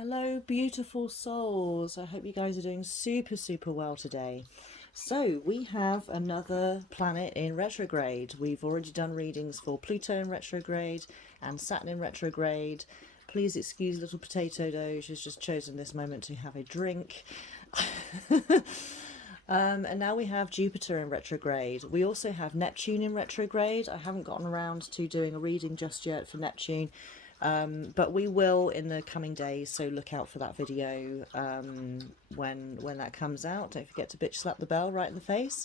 Hello, beautiful souls. I hope you guys are doing super well today. So, we have another planet in retrograde. We've already done readings for Pluto in retrograde and Saturn in retrograde. Please excuse little potato dough. She's just chosen this moment to have a drink. And now we have Jupiter in retrograde. We also have Neptune in retrograde. I haven't gotten around to doing a reading just yet for Neptune, but we will in the coming days, so look out for that video when that comes out. Don't forget to bitch slap the bell right in the face,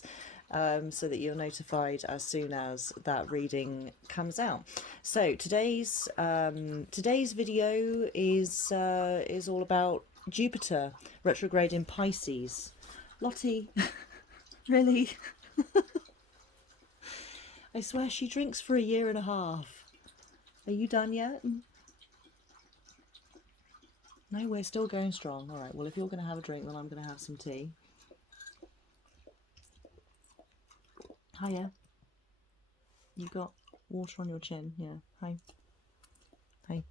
so that you're notified as soon as that reading comes out. So today's video is all about Jupiter retrograde in Pisces. Lottie, really? I swear she drinks for a year and a half. Are you done yet? No, we're still going strong. All right, well, if you're going to have a drink, then I'm going to have some tea. Hiya. You got water on your chin? Yeah. Hi. Hi.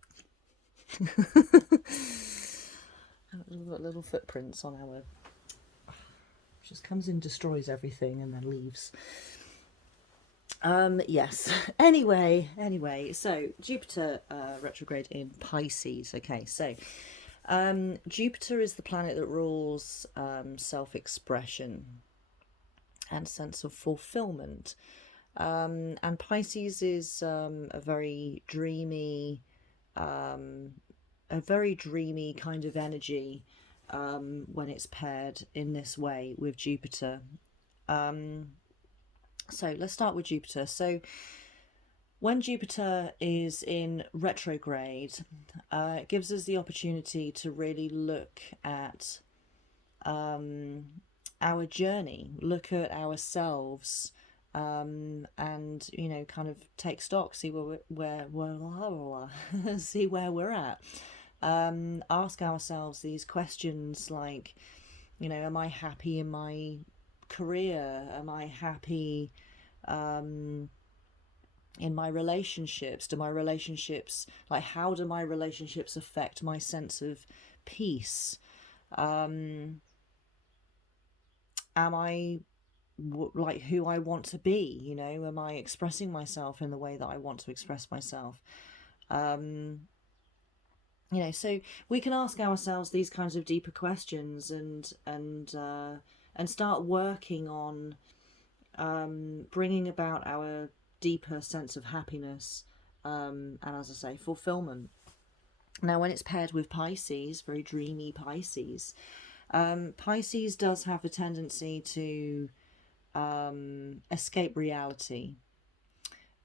We've got little footprints on our... Just comes in, destroys everything, and then leaves. Yes. Anyway, so Jupiter retrograde in Pisces. Okay, so Jupiter is the planet that rules self-expression and sense of fulfillment. And Pisces is a very dreamy kind of energy when it's paired in this way with Jupiter. So let's start with Jupiter. So when Jupiter is in retrograde, it gives us the opportunity to really look at our journey, look at ourselves, and kind of take stock, see see where we're at. Ask ourselves these questions like, am I happy in my career? Am I happy in my relationships? How do my relationships affect my sense of peace? Am I like who I want to be? Am I expressing myself in the way that I want to express myself? So we can ask ourselves these kinds of deeper questions and start working on bringing about our deeper sense of happiness and, as I say, fulfillment. Now, when it's paired with Pisces, very dreamy Pisces, Pisces does have a tendency to escape reality.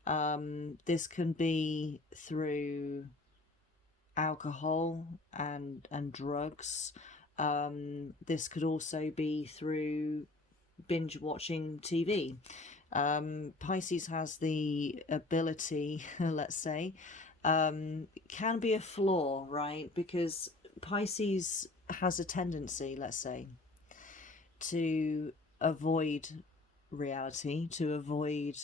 This can be through alcohol and drugs. This could also be through binge watching TV. Pisces has the ability, let's say, can be a flaw, right? Because Pisces has a tendency, let's say, to avoid reality, to avoid,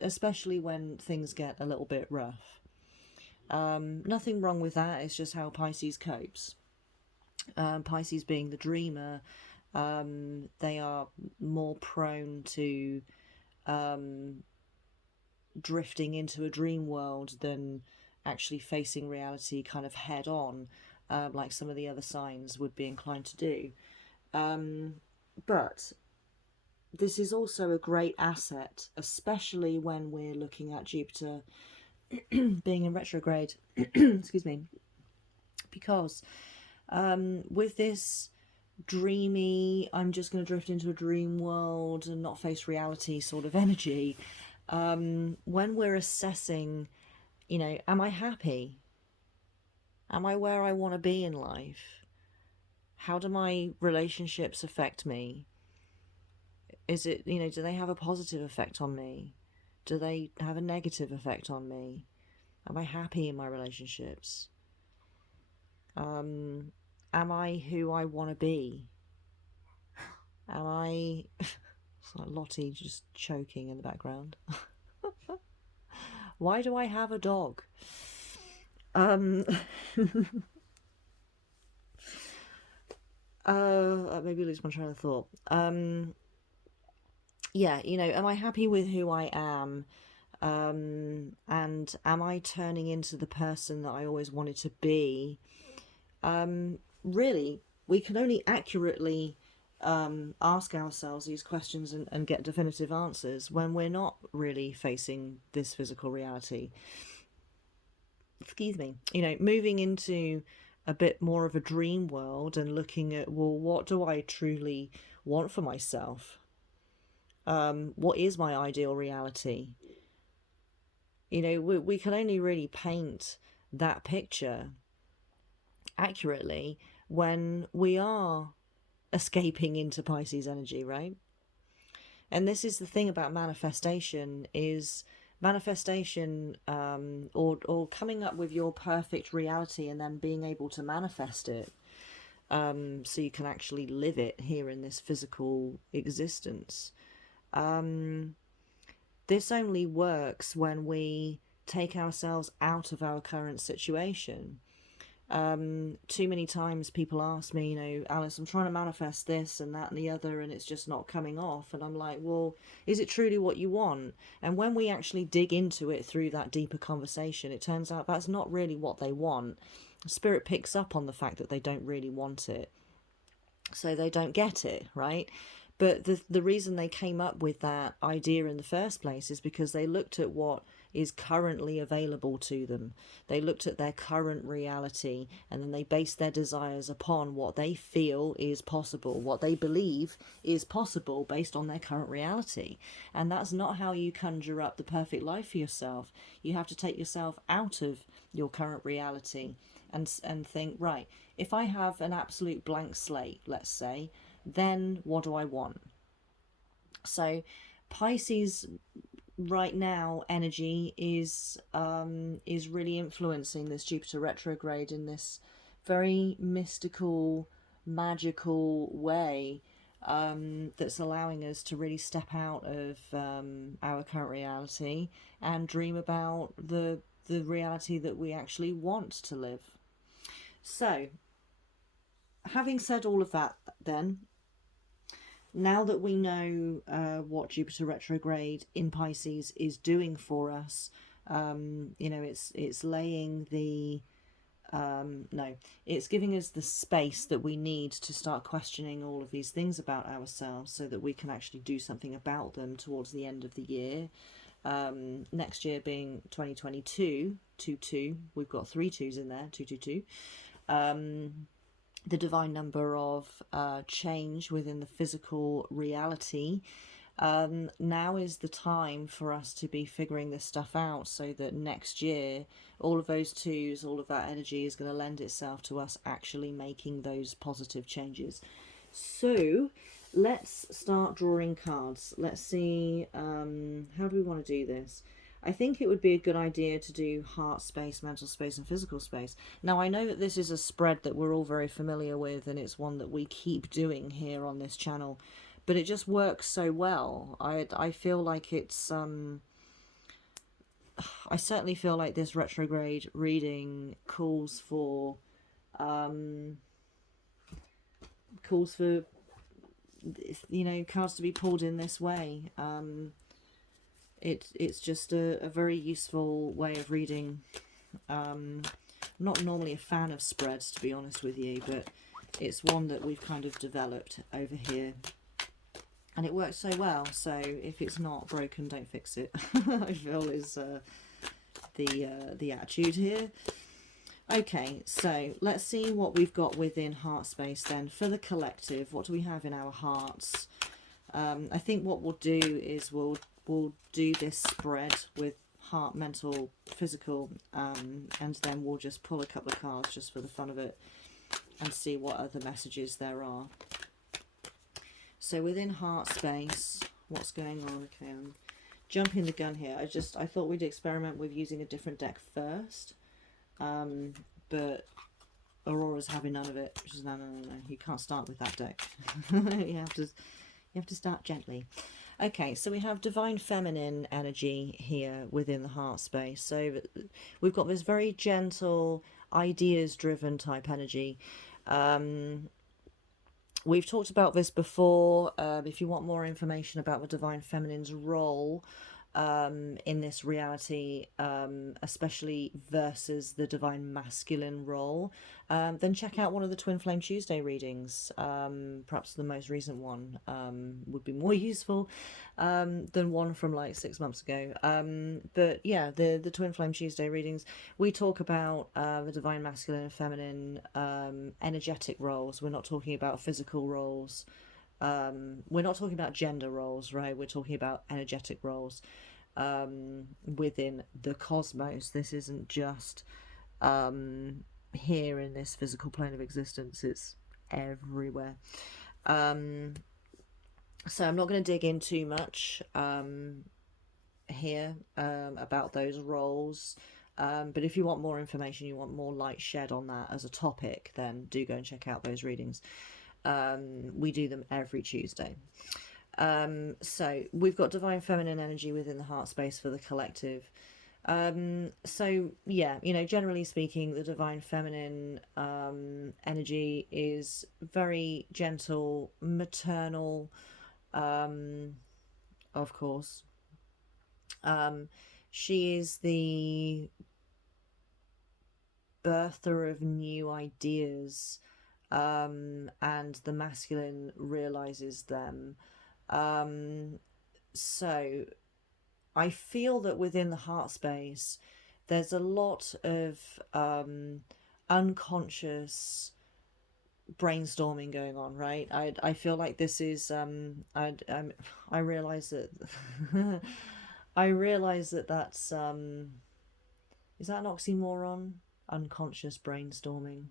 especially when things get a little bit rough. Nothing wrong with that. It's just how Pisces copes. Pisces being the dreamer, they are more prone to drifting into a dream world than actually facing reality kind of head on, like some of the other signs would be inclined to do. But this is also a great asset, especially when we're looking at Jupiter being in retrograde. Excuse me. Because with this dreamy, I'm just going to drift into a dream world and not face reality sort of energy, when we're assessing, am I happy? Am I where I want to be in life? How do my relationships affect me? Is it, do they have a positive effect on me? Do they have a negative effect on me? Am I happy in my relationships? Am I who I want to be? Am I... It's like Lottie just choking in the background. Why do I have a dog? Maybe lose my train of thought. Yeah, you know, am I happy with who I am? And am I turning into the person that I always wanted to be? Really, we can only accurately ask ourselves these questions and get definitive answers when we're not really facing this physical reality. Excuse me. You know, moving into a bit more of a dream world and looking at, well, what do I truly want for myself? What is my ideal reality? You know, we can only really paint that picture accurately when we are escaping into Pisces energy, right? And this is the thing about manifestation is manifestation, or coming up with your perfect reality and then being able to manifest it, so you can actually live it here in this physical existence. This only works when we take ourselves out of our current situation. Too many times people ask me, you know, Alice, I'm trying to manifest this and that and the other, and it's just not coming off. And I'm like, well, is it truly what you want? And when we actually dig into it through that deeper conversation, it turns out that's not really what they want. Spirit picks up on the fact that they don't really want it, so they don't get it, right? But the reason they came up with that idea in the first place is because they looked at what is currently available to them. They looked at their current reality, and then they based their desires upon what they feel is possible, what they believe is possible based on their current reality. And that's not how you conjure up the perfect life for yourself. You have to take yourself out of your current reality and think, right, if I have an absolute blank slate, let's say, then what do I want? So Pisces right now energy is really influencing this Jupiter retrograde in this very mystical, magical way, that's allowing us to really step out of our current reality and dream about the reality that we actually want to live. So, having said all of that, then, now that we know what Jupiter retrograde in Pisces is doing for us, you know, it's laying the no, it's giving us the space that we need to start questioning all of these things about ourselves, so that we can actually do something about them towards the end of the year. Next year being 2022, 2 2, we've got 3 2s in there, 222. The divine number of change within the physical reality. Now is the time for us to be figuring this stuff out, so that next year all of those twos, all of that energy is going to lend itself to us actually making those positive changes. So let's start drawing cards. Let's see, how do we want to do this? I think it would be a good idea to do heart space, mental space, and physical space. Now, I know that this is a spread that we're all very familiar with, and it's one that we keep doing here on this channel, but it just works so well. I feel like it's I certainly feel like this retrograde reading calls for you know, cards to be pulled in this way. It's just a very useful way of reading. I'm not normally a fan of spreads, to be honest with you, but it's one that we've kind of developed over here, and it works so well. So if it's not broken, don't fix it. I feel is the attitude here. Okay, so let's see what we've got within heart space then for the collective. What do we have in our hearts? I think what we'll do is we'll do this spread with heart, mental, physical, and then we'll just pull a couple of cards just for the fun of it and see what other messages there are. So within heart space, what's going on? Okay, I'm jumping the gun here. I thought we'd experiment with using a different deck first, but Aurora's having none of it. Which is no. You can't start with that deck. you have to start gently. Okay, so we have divine feminine energy here within the heart space. So we've got this very gentle, ideas-driven type energy. We've talked about this before. If you want more information about the divine feminine's role in this reality, especially versus the divine masculine role, then check out one of the Twin Flame Tuesday readings. Perhaps the most recent one would be more useful than one from like 6 months ago. But yeah, the Twin Flame Tuesday readings, we talk about the divine masculine and feminine energetic roles. We're not talking about physical roles. We're not talking about gender roles, right? We're talking about energetic roles within the cosmos. This isn't just here in this physical plane of existence, it's everywhere. So I'm not going to dig in too much here about those roles. But if you want more information, you want more light shed on that as a topic, then do go and check out those readings. We do them every Tuesday. So we've got divine feminine energy within the heart space for the collective. So yeah, generally speaking, the divine feminine energy is very gentle, maternal, of course. She is the birther of new ideas, and the masculine realizes them. So I feel that within the heart space, there's a lot of unconscious brainstorming going on, right? I feel like this is I realize that I realize that that's is that an oxymoron? Unconscious brainstorming.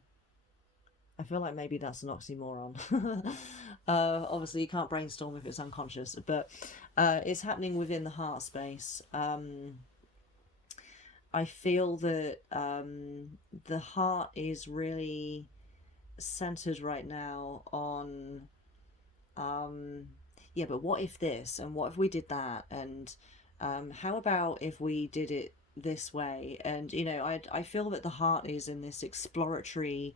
I feel like maybe that's an oxymoron. Obviously, you can't brainstorm if it's unconscious, but it's happening within the heart space. I feel that the heart is really centered right now on, yeah, but what if this, and what if we did that, and how about if we did it this way? And I feel that the heart is in this exploratory,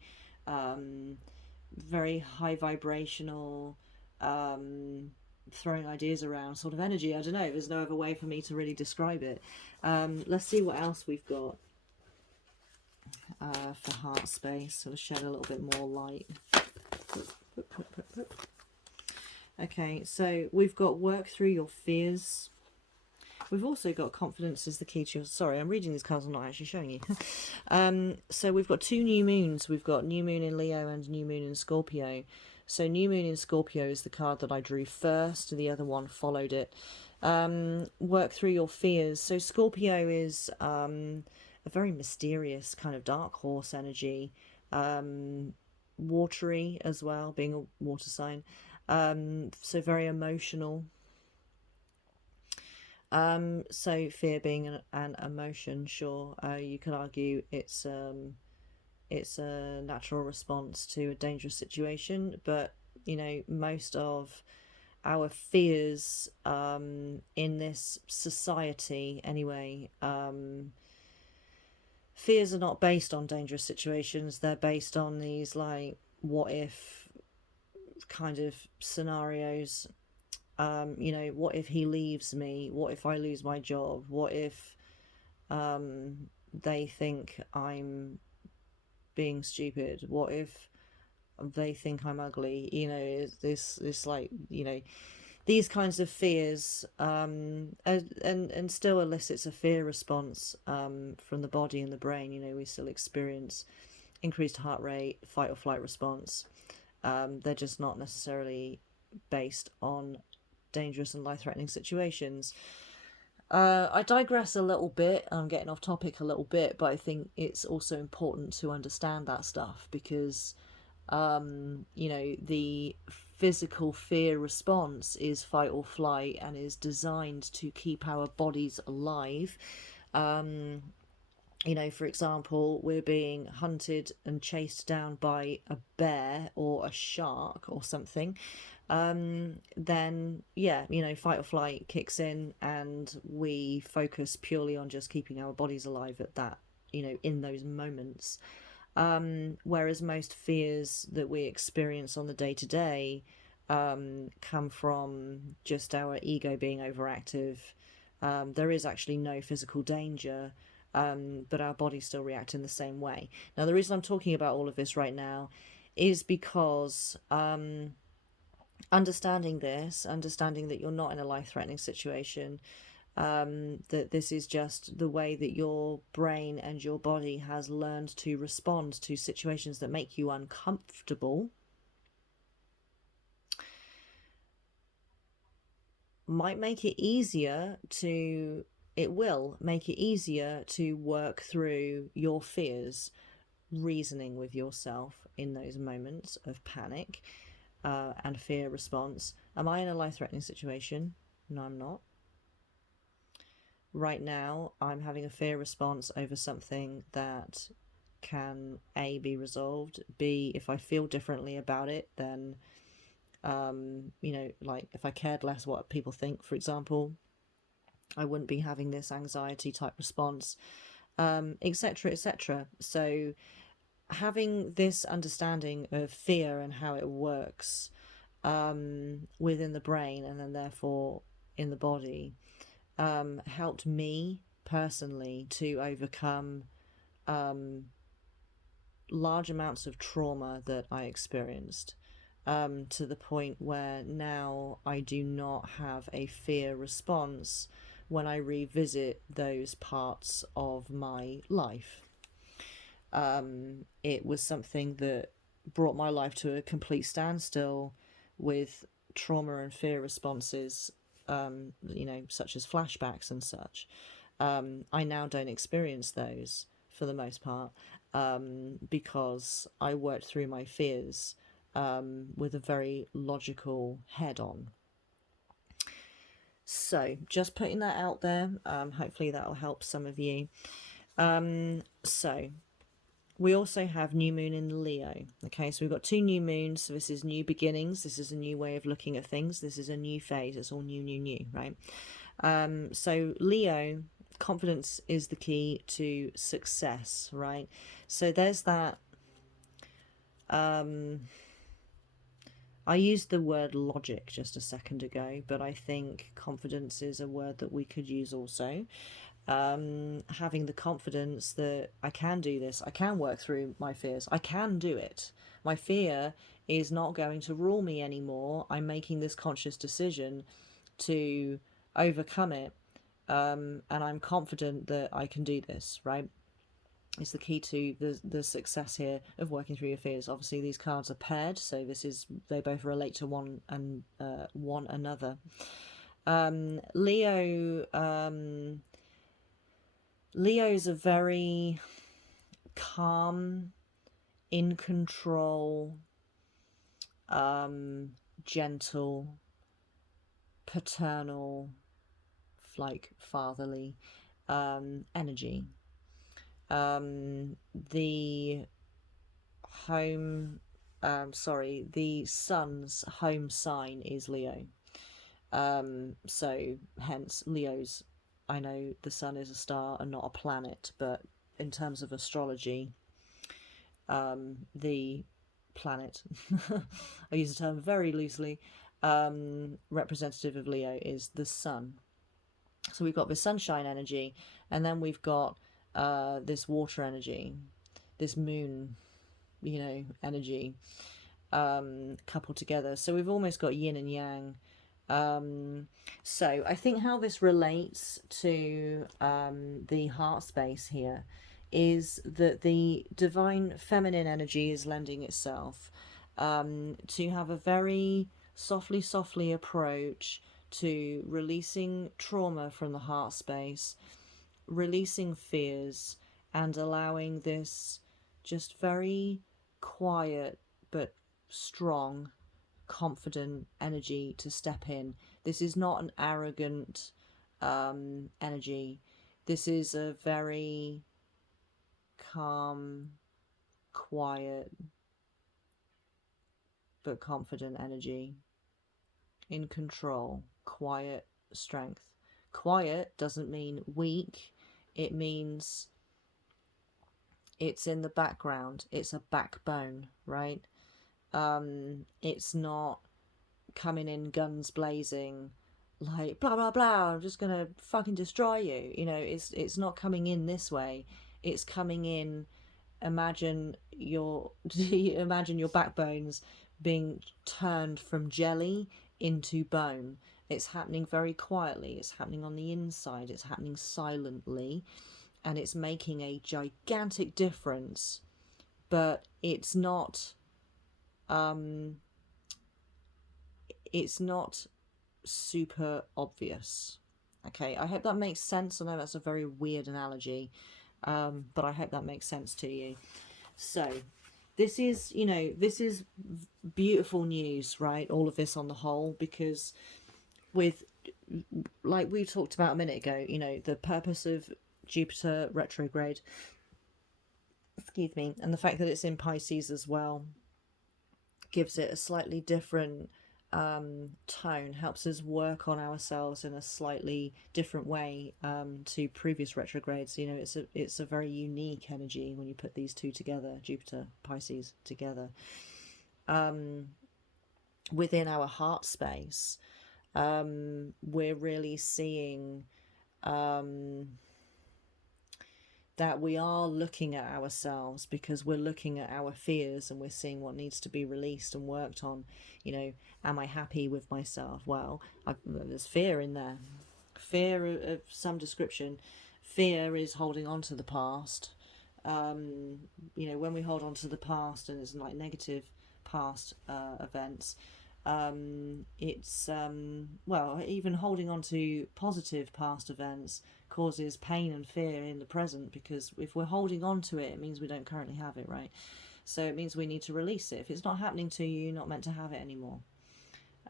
very high vibrational, throwing ideas around sort of energy. I don't know, there's no other way for me to really describe it. Let's see what else we've got for heart space, sort of shed a little bit more light. Okay, so we've got work through your fears. We've also got confidence is the key to your... Sorry, I'm reading these cards, I'm not actually showing you. So we've got two new moons. We've got new moon in Leo and new moon in Scorpio. So new moon in Scorpio is the card that I drew first. The other one followed it. Work through your fears. So Scorpio is a very mysterious kind of dark horse energy. Watery as well, being a water sign. So very emotional. So fear being an emotion, sure. You could argue it's a natural response to a dangerous situation, but most of our fears in this society anyway, fears are not based on dangerous situations. They're based on these like what if kind of scenarios. What if he leaves me? What if I lose my job? What if they think I'm being stupid? What if they think I'm ugly? This like these kinds of fears, and still elicits a fear response from the body and the brain. We still experience increased heart rate, fight or flight response. They're just not necessarily based on dangerous and life-threatening situations. I digress a little bit. I'm getting off topic a little bit, but I think it's also important to understand that stuff because, the physical fear response is fight or flight and is designed to keep our bodies alive. For example, we're being hunted and chased down by a bear or a shark or something, then yeah, fight or flight kicks in and we focus purely on just keeping our bodies alive at that, in those moments. Whereas most fears that we experience on the day to day come from just our ego being overactive. There is actually no physical danger, but our bodies still react in the same way. Now, the reason I'm talking about all of this right now is because understanding this, understanding that you're not in a life-threatening situation, that this is just the way that your brain and your body has learned to respond to situations that make you uncomfortable, might make it easier to, it will make it easier to work through your fears, reasoning with yourself in those moments of panic and fear response. Am I in a life-threatening situation? No, I'm not. Right now, I'm having a fear response over something that can A, be resolved, B, if I feel differently about it, then like if I cared less what people think, for example, I wouldn't be having this anxiety type response, etc., etc. So having this understanding of fear and how it works within the brain and then therefore in the body helped me personally to overcome large amounts of trauma that I experienced, to the point where now I do not have a fear response when I revisit those parts of my life. It was something that brought my life to a complete standstill with trauma and fear responses, such as flashbacks and such. I now don't experience those for the most part, because I worked through my fears with a very logical head on. So, just putting that out there. Hopefully, that will help some of you. So, we also have new moon in Leo. Okay, so we've got 2 new moons. So this is new beginnings. This is a new way of looking at things. This is a new phase. It's all new, right? So Leo, confidence is the key to success, right? So there's that. I used the word logic just a second ago, but I think confidence is a word that we could use also. Having the confidence that I can do this, I can work through my fears, I can do it. My fear is not going to rule me anymore. I'm making this conscious decision to overcome it, and I'm confident that I can do this, right? It's the key to the success here of working through your fears. Obviously, these cards are paired, so they both relate to one and one another. Leo's a very calm, in control, gentle, paternal, like fatherly energy. The home, the sun's home sign is Leo. So hence Leo's, I know the sun is a star and not a planet, but in terms of astrology, the planet, I use the term very loosely, representative of Leo is the sun. So we've got the sunshine energy, and then we've got this water energy, this moon, energy, coupled together. So we've almost got yin and yang. So I think how this relates to the heart space here is that the divine feminine energy is lending itself to have a very softly approach to releasing trauma from the heart space, releasing fears, and allowing this just very quiet but strong, confident energy to step in. This is not an arrogant energy. This is a very calm, quiet, but confident energy. In control, quiet, strength. Quiet doesn't mean weak. It means It's in the background. It's a backbone, right? It's not coming in guns blazing, like blah blah blah. I'm just gonna fucking destroy you. You know, it's not coming in this way. It's coming in. Imagine your imagine your backbones being turned from jelly into bone. It's happening very quietly. It's happening on the inside. It's happening silently, and it's making a gigantic difference. But it's not. It's not super obvious. Okay, I hope that makes sense. I know that's a very weird analogy, but I hope that makes sense to you. So, this is, you know, this is beautiful news, right? All of this on the whole, because with, like we talked about a minute ago, you know, the purpose of Jupiter retrograde, excuse me, and the fact that it's in Pisces as well gives it a slightly different tone, helps us work on ourselves in a slightly different way to previous retrogrades. You know, it's a very unique energy when you put these two together, Jupiter, Pisces together. Within our heart space, we're really seeing that we are looking at ourselves, because we're looking at our fears and we're seeing what needs to be released and worked on. You know, am I happy with myself? Well, there's fear in there, fear of some description. Fear is holding on to the past. You know, when we hold on to the past and it's like negative past events, it's well, even holding on to positive past events causes pain and fear in the present, because if we're holding on to it, it means we don't currently have it, right? So it means we need to release it. If it's not happening to you, you're not meant to have it anymore.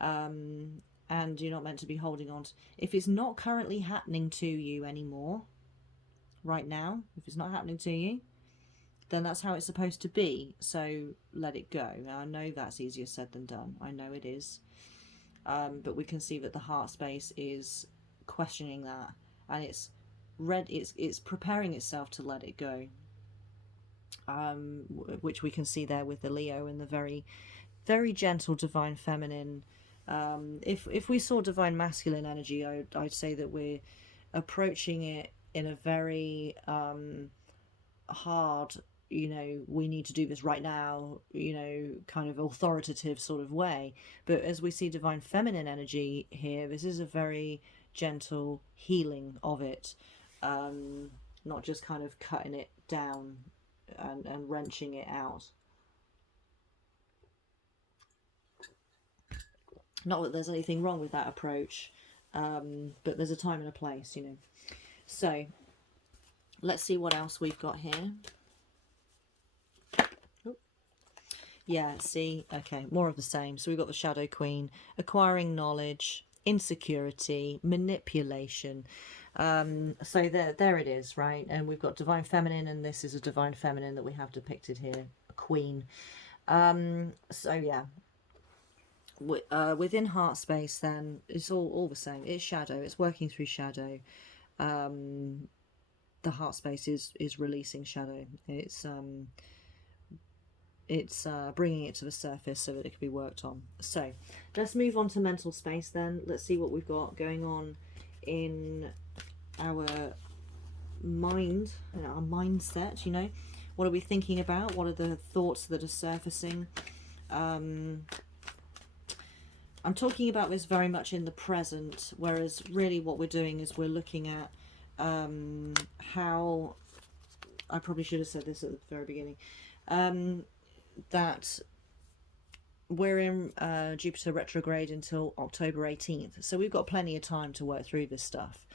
And you're not meant to be holding on to, if it's not currently happening to you anymore right now, if it's not happening to you, then that's how it's supposed to be. So let it go. Now, I know that's easier said than done. I know it is. But we can see that the heart space is questioning that, and it's preparing itself to let it go. Which we can see there with the Leo and the very, very gentle divine feminine. If we saw divine masculine energy, I'd say that we're approaching it in a very hard, you know, we need to do this right now, you know, kind of authoritative sort of way. But as we see divine feminine energy here, this is a very gentle healing of it, not just kind of cutting it down and wrenching it out. Not that there's anything wrong with that approach, but there's a time and a place, you know. So let's see what else we've got here. Yeah, see, okay, more of the same. So we've got the Shadow Queen, acquiring knowledge, insecurity, manipulation. So there it is, right? And we've got divine feminine, and this is a divine feminine that we have depicted here, a queen. So yeah, within heart space, then it's all the same. It's shadow. It's working through shadow. The heart space is releasing shadow. It's bringing it to the surface so that it can be worked on. So let's move on to mental space then. Let's see what we've got going on in our mind, our mindset, you know. What are we thinking about? What are the thoughts that are surfacing? I'm talking about this very much in the present, whereas really what we're doing is we're looking at how, I probably should have said this at the very beginning, that we're in Jupiter retrograde until October 18th. So we've got plenty of time to work through this stuff.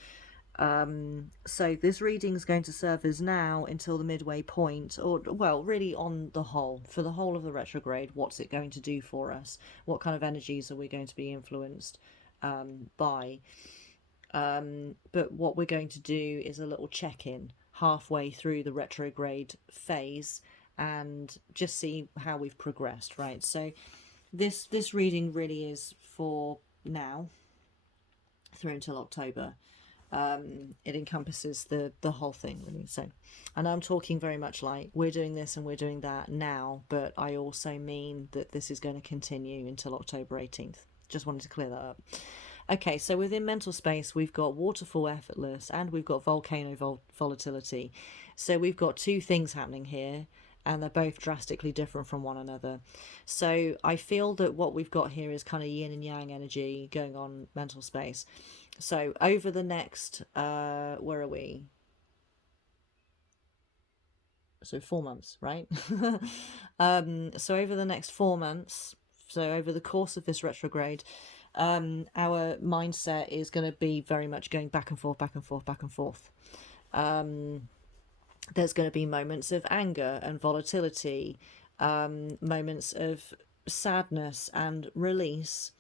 So this reading is going to serve as now until the midway point, or well, really on the whole, for the whole of the retrograde. What's it going to do for us? What kind of energies are we going to be influenced by? But what we're going to do is a little check-in halfway through the retrograde phase and just see how we've progressed, right? So this reading really is for now through until October. It encompasses the whole thing, really. So, and I'm talking very much like we're doing this and we're doing that now, but I also mean that this is going to continue until October 18th. Just wanted to clear that up. Okay, so within mental space, we've got waterfall effortless and we've got volcano volatility. So we've got two things happening here, and they're both drastically different from one another. So I feel that what we've got here is kind of yin and yang energy going on mental space. So over the next, where are we? So 4 months, right? So over the next 4 months, so over the course of this retrograde, our mindset is going to be very much going back and forth, back and forth, back and forth. There's going to be moments of anger and volatility, moments of sadness and release,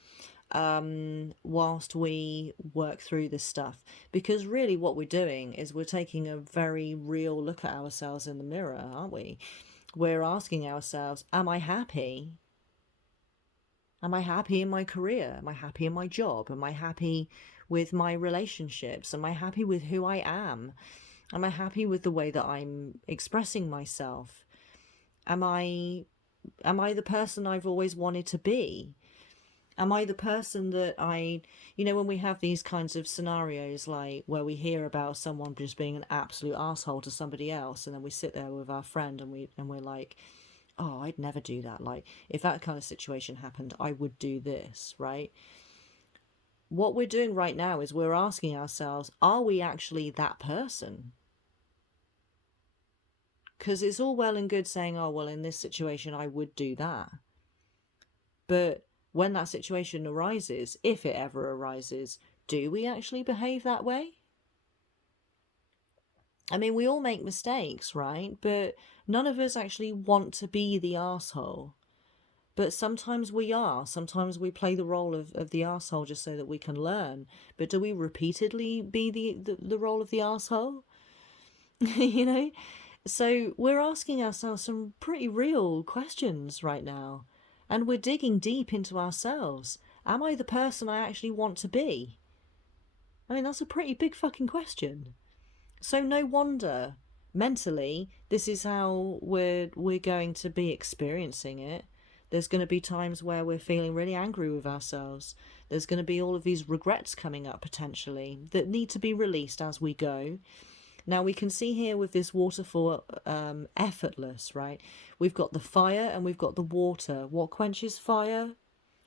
whilst we work through this stuff. Because really what we're doing is we're taking a very real look at ourselves in the mirror, aren't we? We're asking ourselves, am I happy? Am I happy in my career? Am I happy in my job? Am I happy with my relationships? Am I happy with who I am? Am I happy with the way that I'm expressing myself? Am I the person I've always wanted to be? Am I the person that when we have these kinds of scenarios, like where we hear about someone just being an absolute asshole to somebody else, and then we sit there with our friend and we're like, oh, I'd never do that. Like, if that kind of situation happened, I would do this, right? What we're doing right now is we're asking ourselves, are we actually that person? Because it's all well and good saying, oh, well, in this situation, I would do that. But when that situation arises, if it ever arises, do we actually behave that way? I mean, we all make mistakes, right? But none of us actually want to be the arsehole. But sometimes we are. Sometimes we play the role of the arsehole just so that we can learn. But do we repeatedly be the role of the arsehole? you know? So we're asking ourselves some pretty real questions right now. And we're digging deep into ourselves. Am I the person I actually want to be? I mean, that's a pretty big fucking question. So no wonder mentally this is how we're going to be experiencing it. There's going to be times where we're feeling really angry with ourselves. There's going to be all of these regrets coming up potentially that need to be released as we go. Now we can see here with this waterfall effortless, right? We've got the fire and we've got the water. What quenches fire?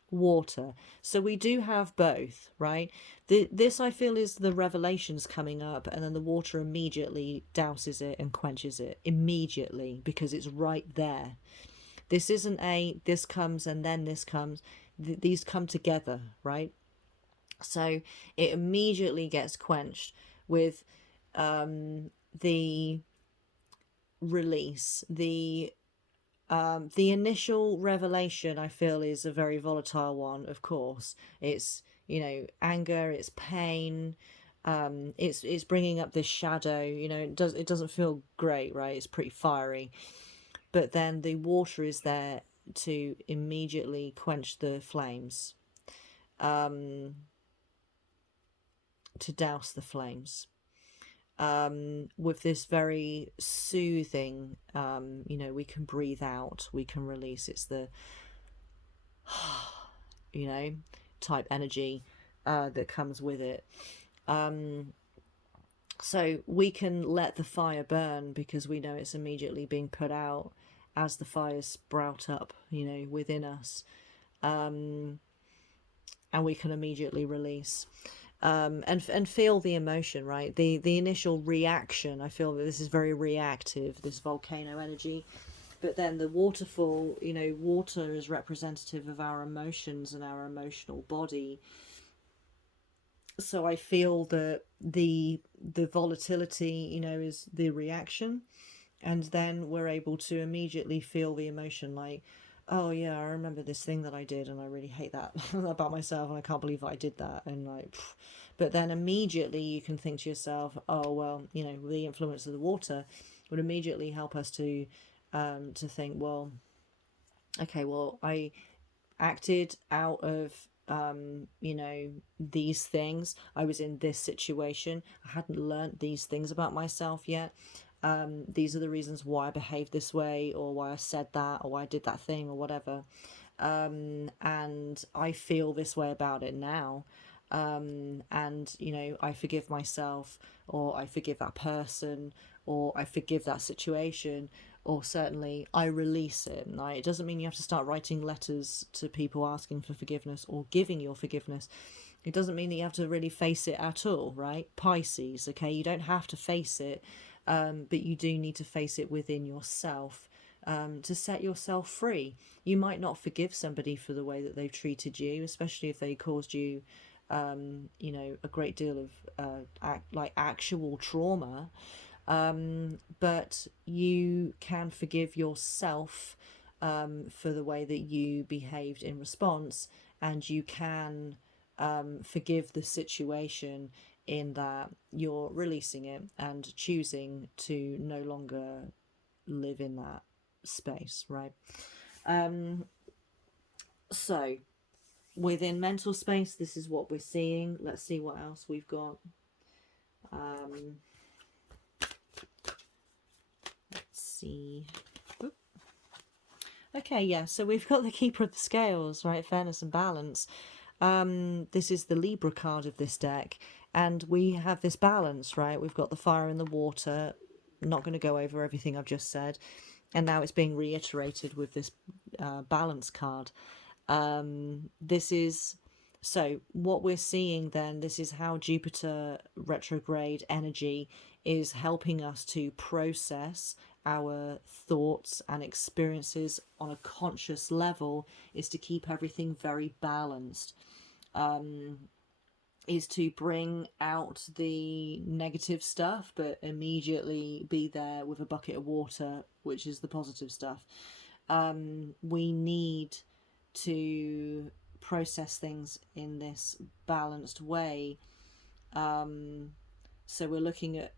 Water. So we do have both, right? This I feel is the revelations coming up, and then the water immediately douses it and quenches it immediately because it's right there. This isn't this comes and then this comes. These come together, right? So it immediately gets quenched with the release, the initial revelation, I feel, is a very volatile one. Of course, it's anger, it's pain, it's bringing up this shadow. It doesn't feel great, right? It's pretty fiery, but then the water is there to immediately quench the flames, to douse the flames. With this very soothing, we can breathe out, we can release. It's the, type energy that comes with it. So we can let the fire burn because we know it's immediately being put out as the fires sprout up, within us. And we can immediately release. And feel the emotion, right? The initial reaction. I feel that this is very reactive, this volcano energy. But then the waterfall, water is representative of our emotions and our emotional body. So I feel that the volatility, is the reaction, and then we're able to immediately feel the emotion, like, oh yeah, I remember this thing that I did and I really hate that about myself and I can't believe I did that, and like, but then immediately you can think to yourself, oh well, the influence of the water would immediately help us to think, well, okay, well, I acted out of you know, these things. I was in this situation. I hadn't learnt these things about myself yet. These are the reasons why I behaved this way, or why I said that, or why I did that thing, or whatever. And I feel this way about it now. And, you know, I forgive myself, or I forgive that person, or I forgive that situation, or certainly I release it. Right? It doesn't mean you have to start writing letters to people asking for forgiveness or giving your forgiveness. It doesn't mean that you have to really face it at all, right? Pisces, okay? You don't have to face it, but you do need to face it within yourself, to set yourself free. You might not forgive somebody for the way that they've treated you, especially if they caused you, you know, a great deal of like actual trauma. But you can forgive yourself for the way that you behaved in response, and you can forgive the situation in that you're releasing it and choosing to no longer live in that space, right? So within mental space, this is what we're seeing. Let's see what else we've got. Let's see. Oop. Okay, yeah, so we've got the Keeper of the Scales, right? Fairness and balance. This is the Libra card of this deck, and we have this balance, right? We've got the fire and the water. I'm not going to go over everything I've just said, and now it's being reiterated with this balance card. This is, so what we're seeing then, this is how Jupiter retrograde energy is helping us to process our thoughts and experiences on a conscious level, is to keep everything very balanced, is to bring out the negative stuff but immediately be there with a bucket of water, which is the positive stuff. We need to process things in this balanced way. So we're looking at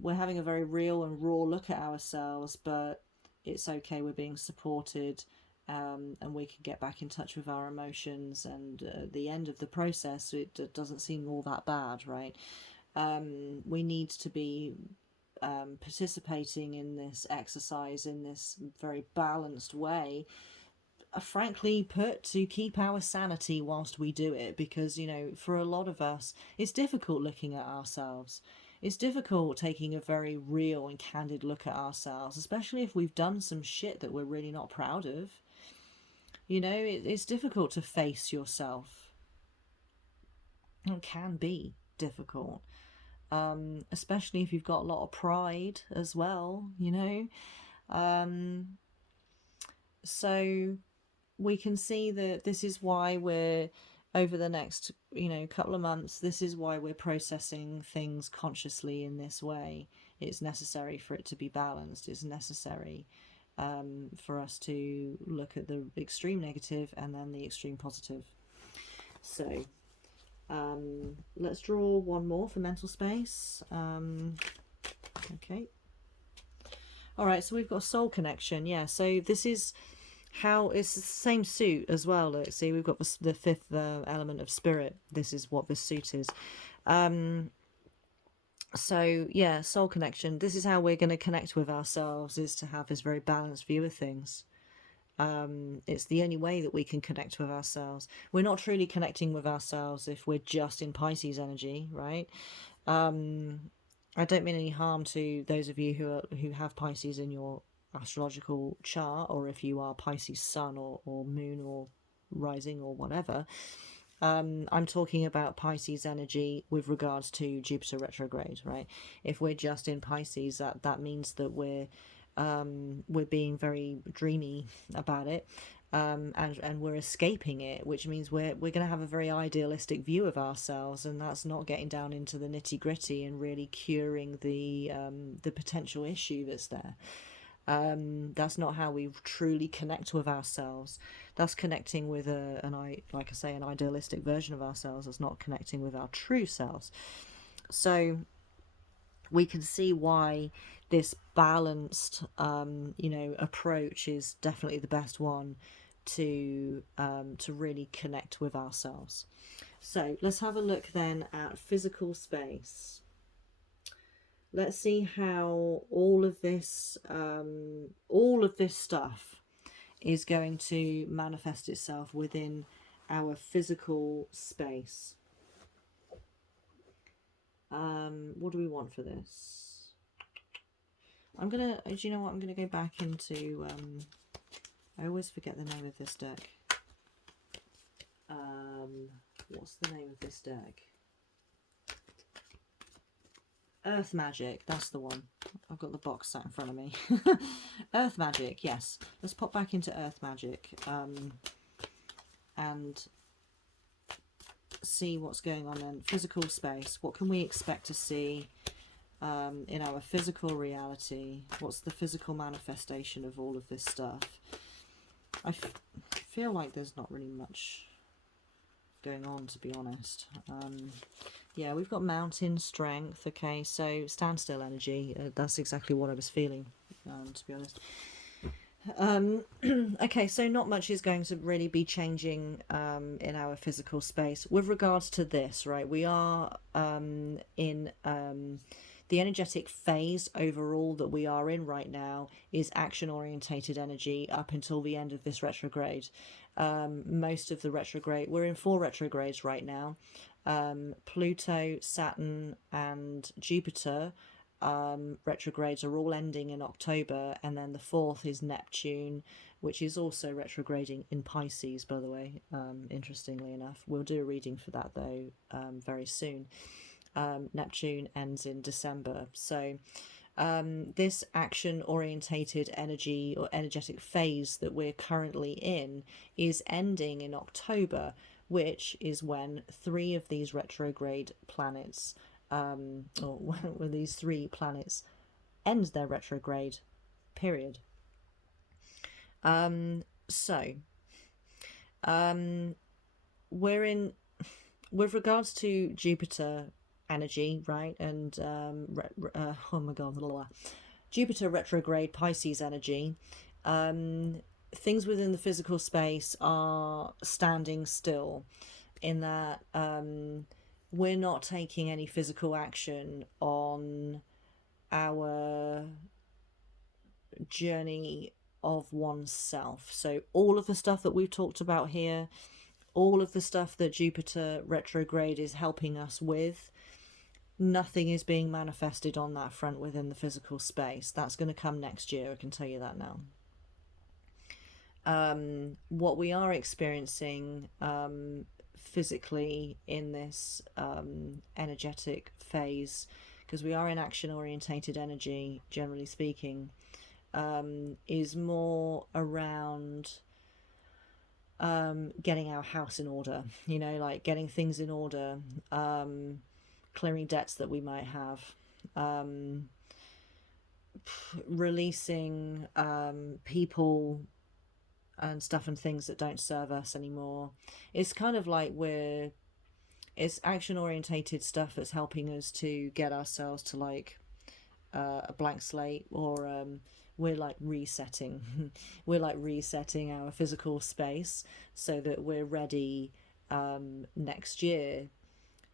we're having a very real and raw look at ourselves, but it's okay, we're being supported, and we can get back in touch with our emotions, and at the end of the process it doesn't seem all that bad, right? We need to be participating in this exercise in this very balanced way, frankly put, to keep our sanity whilst we do it, because, you know, for a lot of us it's difficult looking at ourselves. It's difficult taking a very real and candid look at ourselves, especially if we've done some shit that we're really not proud of. You know, it's difficult to face yourself. It can be difficult, especially if you've got a lot of pride as well, you know. So we can see that this is why we're, over the next, you know, couple of months, this is why we're processing things consciously in this way. It's necessary for it to be balanced. It's necessary for us to look at the extreme negative and then the extreme positive. So let's draw one more for mental space. Okay. All right, so we've got soul connection. Yeah, so this is how it's the same suit as well. Look, see, we've got the fifth element of spirit. This is what this suit is. So yeah, soul connection. This is how we're going to connect with ourselves, is to have this very balanced view of things. It's the only way that we can connect with ourselves. We're not truly connecting with ourselves if we're just in Pisces energy, right? I don't mean any harm to those of you who have Pisces in your astrological chart, or if you are Pisces sun or moon or rising or whatever. I'm talking about Pisces energy with regards to Jupiter retrograde, right? If we're just in Pisces, that means that we're being very dreamy about it, and we're escaping it, which means we're going to have a very idealistic view of ourselves, and that's not getting down into the nitty gritty and really curing the potential issue that's there. That's not how we truly connect with ourselves. That's connecting with like I say, an idealistic version of ourselves. That's not connecting with our true selves. So we can see why this balanced, approach is definitely the best one to really connect with ourselves. So let's have a look then at physical space. Let's see how all of this stuff is going to manifest itself within our physical space. What do we want for this? Do you know what? I'm gonna go back into, I always forget the name of this deck. What's the name of this deck? Earth Magic, that's the one. I've got the box sat in front of me. Earth Magic, yes. Let's pop back into Earth Magic and see what's going on in physical space. What can we expect to see in our physical reality? What's the physical manifestation of all of this stuff? I feel like there's not really much going on, to be honest. Yeah, we've got mountain strength. Okay, so standstill energy. That's exactly what I was feeling, to be honest. Okay, so not much is going to really be changing in our physical space with regards to this, right? We are in the energetic phase overall that we are in right now is action orientated energy up until the end of this retrograde. Most of the retrograde, we're in 4 retrogrades right now. Pluto, Saturn and Jupiter retrogrades are all ending in October, and then the 4th is Neptune, which is also retrograding in Pisces, by the way, interestingly enough. We'll do a reading for that though very soon. Neptune ends in December, so this action orientated energy or energetic phase that we're currently in is ending in October, which is when 3 of these retrograde planets or when these 3 planets end their retrograde period. We're in, with regards to Jupiter energy, right, and oh my god, Jupiter retrograde Pisces energy, things within the physical space are standing still, in that we're not taking any physical action on our journey of oneself. So all of the stuff that we've talked about here, all of the stuff that Jupiter retrograde is helping us with, nothing is being manifested on that front within the physical space. That's going to come next year, I can tell you that now. What we are experiencing physically in this energetic phase, because we are in action orientated energy generally speaking, is more around getting our house in order, you know, like getting things in order, clearing debts that we might have, releasing people and stuff and things that don't serve us anymore. It's kind of like it's action orientated stuff that's helping us to get ourselves to like a blank slate, or we're like resetting we're like resetting our physical space so that we're ready next year,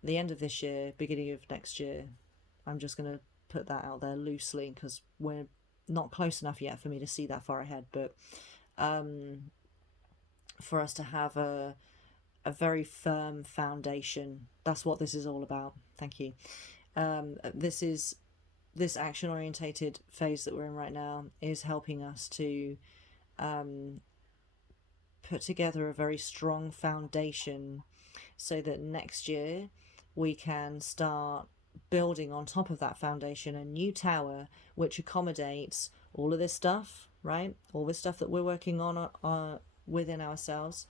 the end of this year, beginning of next year. I'm just going to put that out there loosely because we're not close enough yet for me to see that far ahead, but for us to have a very firm foundation. That's what this is all about. Thank you. This action orientated phase that we're in right now is helping us to put together a very strong foundation so that next year we can start building on top of that foundation a new tower which accommodates all of this stuff, right? All this stuff that we're working on within ourselves,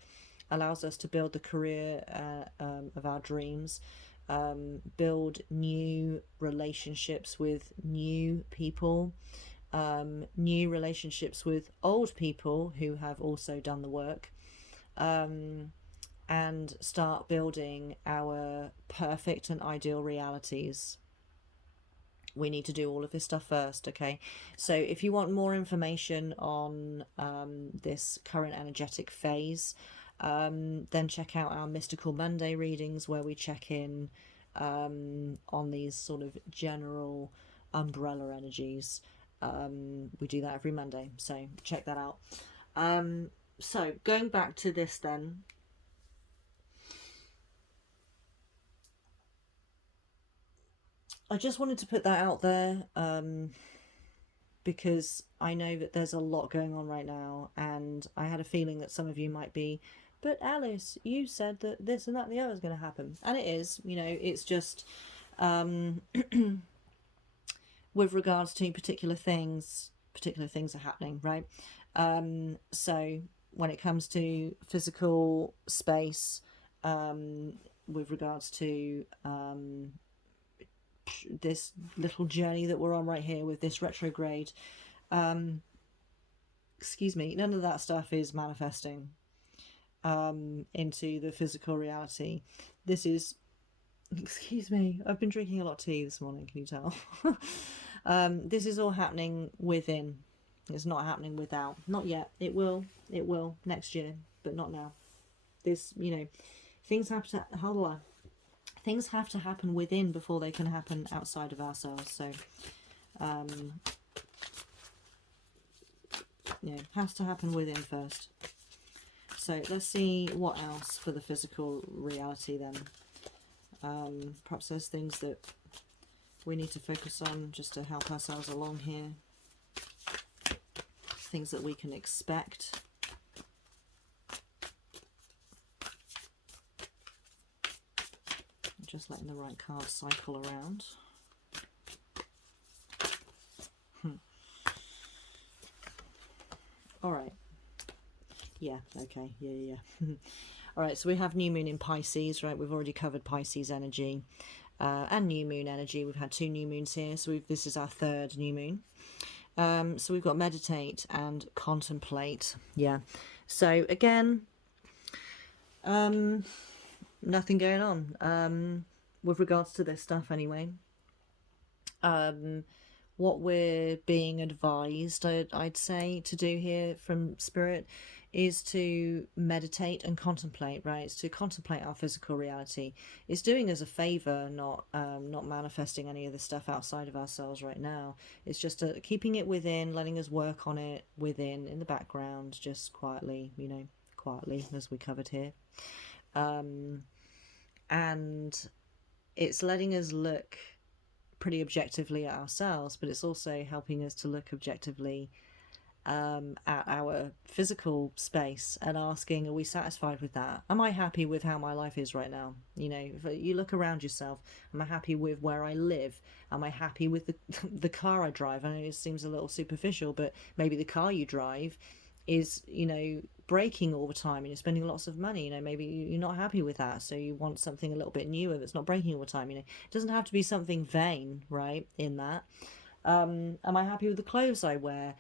allows us to build the career of our dreams, build new relationships with new people, new relationships with old people who have also done the work, and start building our perfect and ideal realities. we need to do all of this stuff first. Okay, so if you want more information on this current energetic phase, then check out our Mystical Monday readings, where we check in on these sort of general umbrella energies. We do that every Monday, so check that out. So going back to this then, I just wanted to put that out there, because I know that there's a lot going on right now, and I had a feeling that some of you might be, but Alice, you said that this and that and the other is going to happen. And it is, it's just with regards to particular things are happening, right? So when it comes to physical space, with regards to this little journey that we're on right here with this retrograde, excuse me, none of that stuff is manifesting into the physical reality. This is, excuse me, I've been drinking a lot of tea this morning, can you tell? This is all happening within. It's not happening without. Not yet. It will next year, but not now. This, things have to, things have to happen within before they can happen outside of ourselves. So, has to happen within first. So let's see what else for the physical reality then. Perhaps there's things that we need to focus on just to help ourselves along here. Things that we can expect. Just letting the right card cycle around. All right. Yeah, okay. Yeah. All right, so we have new moon in Pisces, right? We've already covered Pisces energy and new moon energy. We've had 2 new moons here, so this is our 3rd new moon. So we've got meditate and contemplate. Yeah. So again, nothing going on with regards to this stuff anyway. What we're being advised, I'd say, to do here from Spirit is to meditate and contemplate, right? It's to contemplate our physical reality. It's doing us a favor, not manifesting any of the stuff outside of ourselves right now. It's just keeping it within, letting us work on it within, in the background, just quietly, quietly, as we covered here. And it's letting us look pretty objectively at ourselves, but it's also helping us to look objectively at our physical space and asking, are we satisfied with that? Am I happy with how my life is right now? If you look around yourself, am I happy with where I live? Am I happy with the car I drive? I know it seems a little superficial, but maybe the car you drive is, breaking all the time and you're spending lots of money. Maybe you're not happy with that, so you want something a little bit newer that's not breaking all the time. It doesn't have to be something vain, right, in that. Am I happy with the clothes I wear?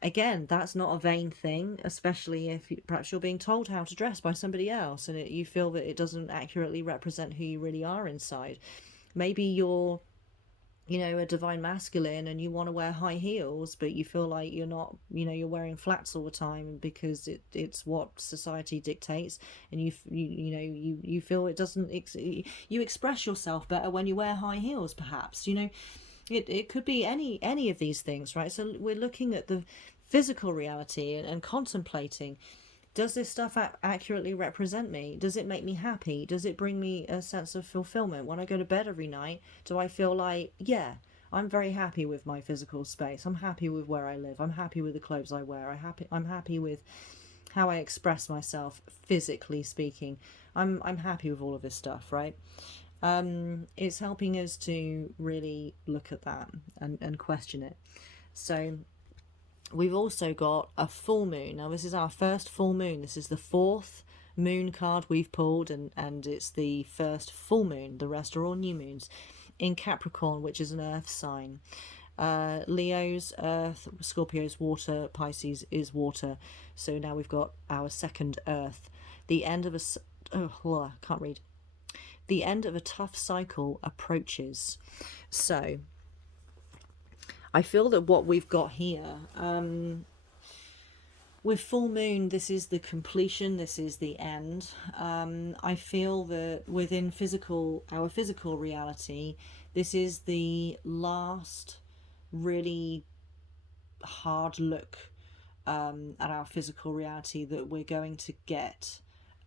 Again, that's not a vain thing, especially if perhaps you're being told how to dress by somebody else and you feel that it doesn't accurately represent who you really are inside. Maybe you're a divine masculine and you want to wear high heels, but you feel like you're not, you're wearing flats all the time because it's what society dictates, and you feel it doesn't, you express yourself better when you wear high heels, perhaps. It could be any of these things, right? So we're looking at the physical reality and contemplating, does this stuff accurately represent me? Does it make me happy? Does it bring me a sense of fulfillment? When I go to bed every night, do I feel like, yeah, I'm very happy with my physical space. I'm happy with where I live. I'm happy with the clothes I wear. I'm happy with how I express myself, physically speaking. I'm happy with all of this stuff, right? It's helping us to really look at that and question it. So we've also got a full moon. Now this is our first full moon. This is the 4th moon card we've pulled, and it's the first full moon. The rest are all new moons in Capricorn, which is an earth sign. Leo's earth, Scorpio's water, Pisces is water. So now we've got our second earth. The end of the end of a tough cycle approaches. So I feel that what we've got here, with full moon, this is the completion, this is the end. I feel that within our physical reality, this is the last really hard look at our physical reality that we're going to get.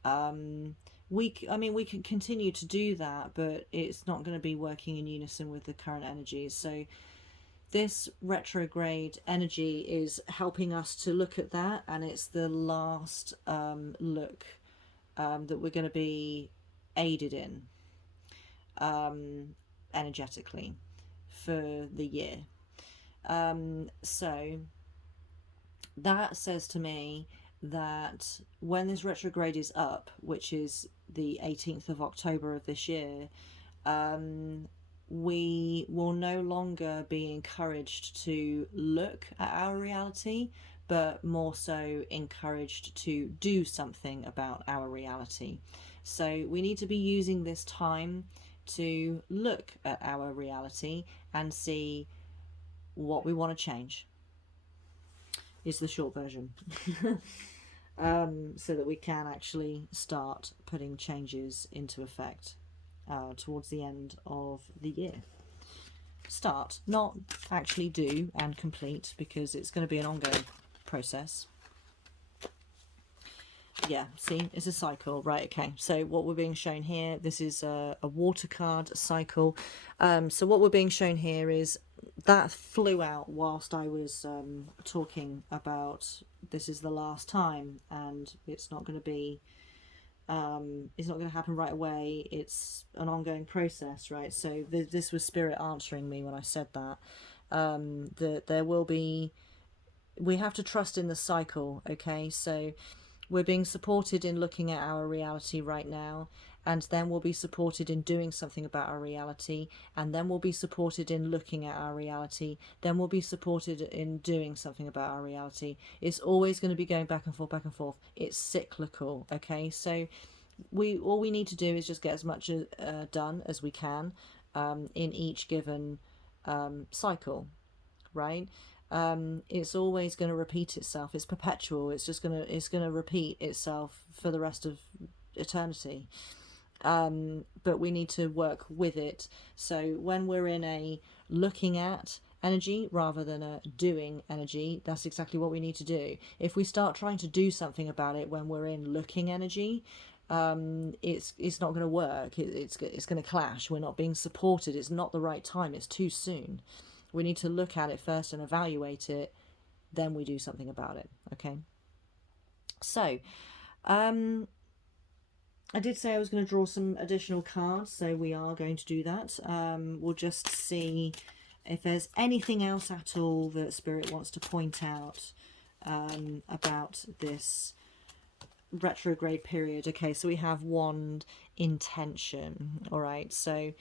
I mean, we can continue to do that, but it's not going to be working in unison with the current energies. So this retrograde energy is helping us to look at that, and it's the last look that we're going to be aided in energetically for the year. So that says to me that when this retrograde is up, which is the 18th of October of this year, we will no longer be encouraged to look at our reality, but more so encouraged to do something about our reality. So we need to be using this time to look at our reality and see what we want to change, is the short version. So that we can actually start putting changes into effect towards the end of the year. Start, not actually do and complete, because it's going to be an ongoing process. Yeah, see, it's a cycle, right? Okay, so what we're being shown here, this is a water card cycle. So what we're being shown here is that flew out whilst I was talking about this is the last time, and it's not going to be it's not going to happen right away. It's an ongoing process, right? So this was spirit answering me when I said that, that there will be, we have to trust in the cycle. Okay, so we're being supported in looking at our reality right now, and then we'll be supported in doing something about our reality, and then we'll be supported in looking at our reality, then we'll be supported in doing something about our reality. It's always going to be going back and forth, back and forth. It's cyclical. Okay, so all we need to do is just get as much done as we can in each given cycle, right? It's always going to repeat itself. It's perpetual. It's going to repeat itself for the rest of eternity. But we need to work with it. So when we're in a looking at energy rather than a doing energy, that's exactly what we need to do. If we start trying to do something about it when we're in looking energy, it's not going to work. It's going to clash. We're not being supported. It's not the right time. It's too soon. We need to look at it first and evaluate it, then we do something about it. Okay, so I did say I was going to draw some additional cards, so we are going to do that. We'll just see if there's anything else at all that Spirit wants to point out about this retrograde period. Okay, so we have Wand, Intention. All right, so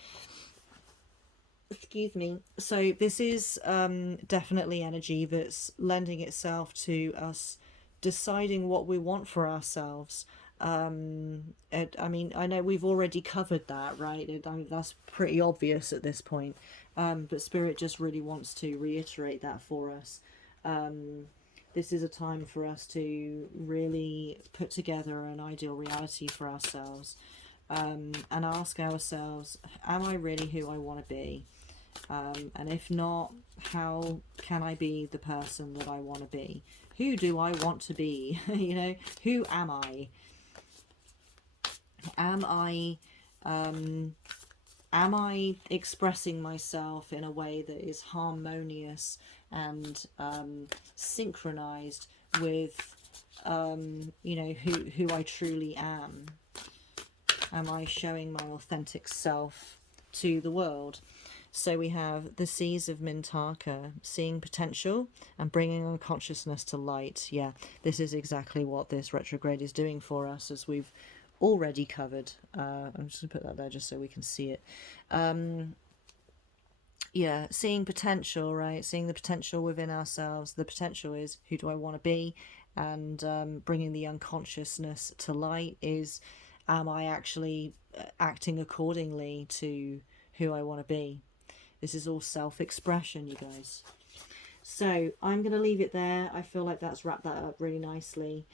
excuse me, so this is definitely energy that's lending itself to us deciding what we want for ourselves. I mean, I know we've already covered that, right? I mean, that's pretty obvious at this point, but Spirit just really wants to reiterate that for us. This is a time for us to really put together an ideal reality for ourselves, and ask ourselves, am I really who I want to be? And if not, how can I be the person that I want to be? Who do I want to be? You know, who am I? Am I expressing myself in a way that is harmonious and synchronized with you know, who I truly am? Am I showing my authentic self to the world? So we have the Seas of Mintaka, seeing potential and bringing unconsciousness to light. Yeah, this is exactly what this retrograde is doing for us, as we've already covered. I'm just going to put that there just so we can see it. Yeah, seeing potential, right? Seeing the potential within ourselves. The potential is, who do I want to be? And bringing the unconsciousness to light is, am I actually acting accordingly to who I want to be? This is all self-expression, you guys. So I'm going to leave it there. I feel like that's wrapped that up really nicely.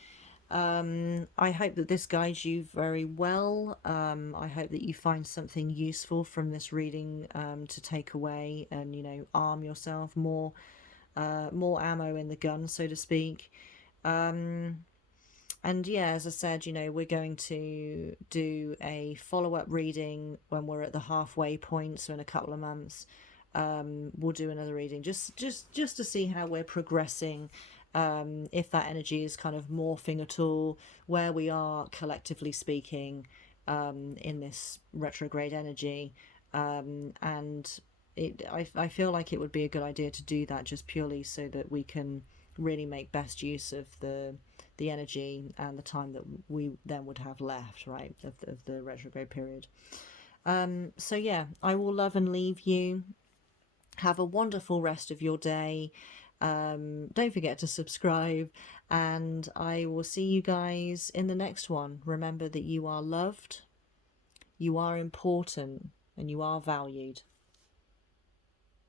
I hope that this guides you very well. I hope that you find something useful from this reading to take away and, you know, arm yourself more ammo in the gun, so to speak. And yeah, as I said, you know, we're going to do a follow-up reading when we're at the halfway point, so in a couple of months. We'll do another reading just to see how we're progressing, if that energy is kind of morphing at all, where we are collectively speaking, in this retrograde energy. And I feel like it would be a good idea to do that just purely so that we can really make best use of the energy and the time that we then would have left, right, of the retrograde period. So yeah, I will love and leave you. Have a wonderful rest of your day. Don't forget to subscribe, and I will see you guys in the next one. Remember that you are loved, you are important, and you are valued.